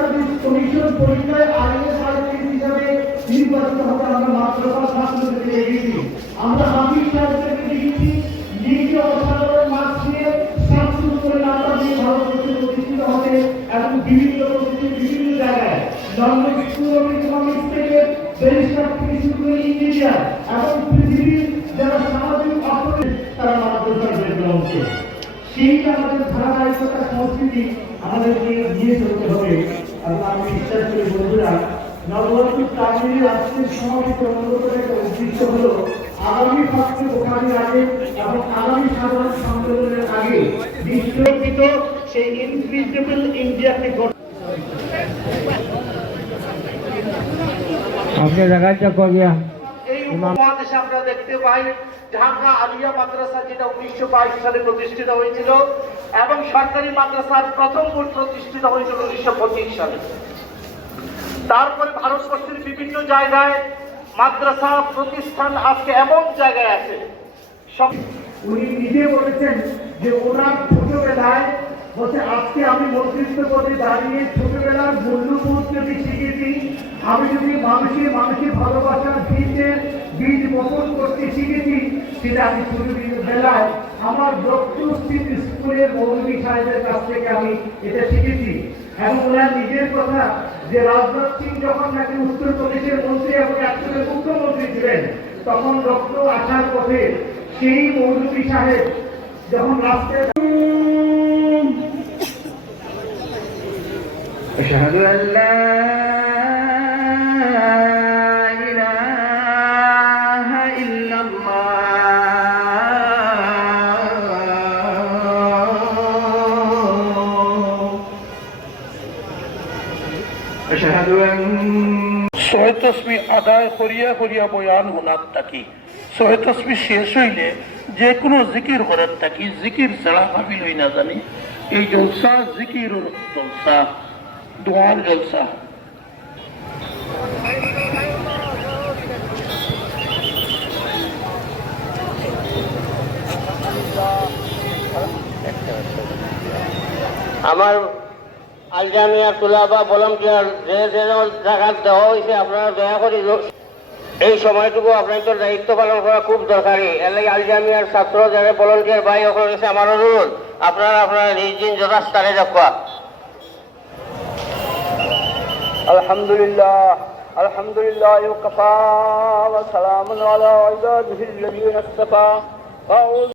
Service commission পরীক্ষায় is IPS হিসাবে নির্বাচিত হতে আমরা মাদ্রাসা ছাত্রদেরকে দেখেছি। আমরা হাফিজ সাহেবদেরকে দেখেছি নিজে অসাধারণ মার্কস নিয়ে সাকসেস করে নাম্বার দিয়ে ভারতবর্ষে প্রতিষ্ঠিত হতে এবং বিভিন্ন জায়গায় লন্ডন স্কুল অফ ইকোনমিক্স থেকে ব্যারিস্টার থেকে শুরু করে ইঞ্জিনিয়ার এবং পৃথিবীর যারা সামাজিক অর্থনীতি তারা মাদ্রাসায় বের হচ্ছে। সেই আমাদের ধারাবাহিকতা সংস্কৃতি আমাদেরকে নিয়ে চলতে হবে। এবং আমি বিশ্বাস করি বন্ধুরা, নববর্ষের তামিলের আজকের সমাবেশের অন্যতম একটা উদ্দেশ্য হলো আগামী ফাঁসে বোকারির আগে এবং আগামী সাধারণ সম্মেলনের আগে বিশ্ববিত সেই ইনক্রিজেবল ইন্ডিয়াকে आपके जगह चेक हो गया। এই উপমহাদেশে আমরা দেখতে পাই ঢাকা আলিয়া মাদ্রাসা যেটা 1922 সালে প্রতিষ্ঠিত হয়েছিল এবং সরকারি মাদ্রাসার প্রথম বোর্ড প্রতিষ্ঠিত হয়েছিল 1925 সালে। তারপরে ভারতবর্ষের বিভিন্ন জায়গায় মাদ্রাসা প্রতিষ্ঠান আজকে এমন জায়গায় আছে। উনি নিজে বলেছেন যে ওনার ছোটবেলায় বলছে আজকে আমি মন্ত্রিত্ব পদে দাঁড়িয়ে ছোটবেলার মূল্যবোধ যদি শিখেছি, আমি যদি মানুষের ভালোবাসার বীজ বপন করতে শিখেছি, সেটা আমি ছোটবেলায় আমার দক্ষস্থিত স্কুলের মৌলভী সাহেবের কাছ থেকে আমি এটা শিখেছি। এবং ওনার নিজের কথা যে রাজনাথ সিং যখন নাকি উত্তরপ্রদেশের মন্ত্রী এবং একসাথে মুখ্যমন্ত্রী ছিলেন, তখন রক্ত আসার পথে সেই মৌলভী সাহেব যখন রাস্তায় أشهد أن لا إله إلا الله أشهد أن सोहे तस्मी आदाय करिया करिया बयान होनार ताकि सोहे तस्मी शेष हইলে যে কোনো জিকির করার তাকি জিকির ছাড়া ভাবিল হই না জানি এই জলসা জিকিরের জলসা দুয়ার জলসা। আমার আলজামিয়া তুলাবা ভলান্টিয়ার যে যে জায়গা দেওয়া হয়েছে আপনারা দয়া করে এই সময়টুকু আপনাদের দায়িত্ব পালন করা খুব দরকারি। এর লাগে আলজামিয়ার ছাত্র যারা ভলান্টিয়ার ভাই ওখানে রয়েছে আমার অনুরোধ আপনারা নিজ দিন যথাস্থানে রাখা। আলহামদুলিল্লাহ আলহামদুলিল্লাহ ওয়া কাফা ওয়া সালামুন আলা ইবাদিহি আল্লাযীনা ইসতাফা।